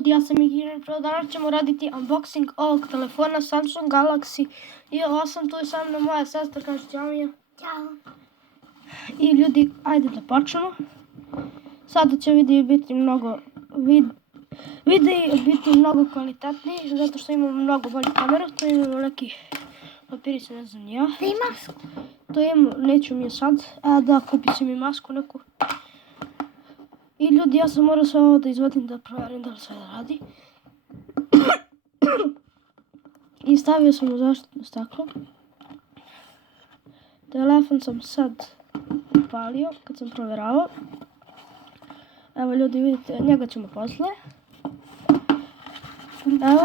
ljudi, ja sam Igor. Danas ćemo raditi unboxing ovog telefona Samsung Galaxy i8. Tu je sa mnom moja sestra, kaže ćao Mija. Ćao. I ljudi, ajde da počnemo. Sada će videi biti mnogo kvalitetniji, zato što imamo mnogo bolju kameru. Tu imamo neki papirice, ne znam ja. Da i masku. To imamo, neću mi je sad, da kupit ću mi masku neku. I ljudi, ja sam morao sve ovo da izvadim da proverim da li sve da radi. I stavio sam u zaštitno staklo. Telefon sam sad upalio kad sam provjeravao. Evo ljudi, vidite, njega ćemo posle. Evo,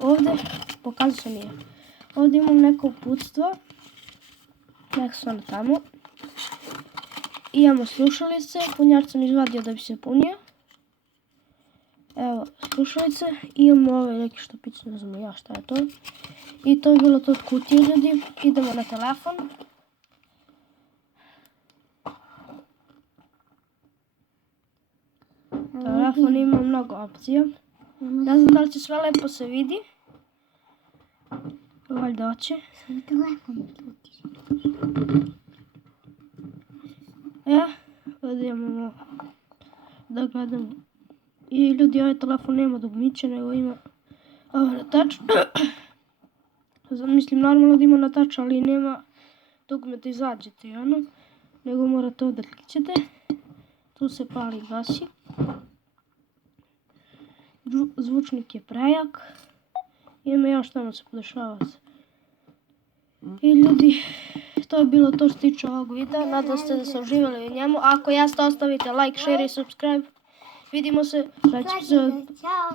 ovdje, pokazat ću mi je. Ovdje imam neko uputstvo. Neka su ono tamo. Imamo slušalice, punjač sam izvadio da bi se punio. Evo slušalice, imamo ove neki štapić, ne znam ja šta je to. I to je bilo to od kutije ljudi, idemo na telefon. Telefon ima mnogo opcija. Ne znam da li će sve lepo se vidi. Valjda hoće. Sve telefon uključiš. Ovdje imamo da gledamo. I ljudi, ovaj telefon nema dugmiće, nego ima ovo na touch. Mislim, normalno da ima na touch, ali nema dugme da izađete i ono. Nego morate ovdje klikćete. Tu se pali i gasi. Zvučnik je prejak. Ima još tamo se podešava se. I ljudi, to je bilo to što se tiče ovog videa. Nadam se da ste uživali u njemu. Ako jeste, ostavite like, share i subscribe. Vidimo se. Ćao.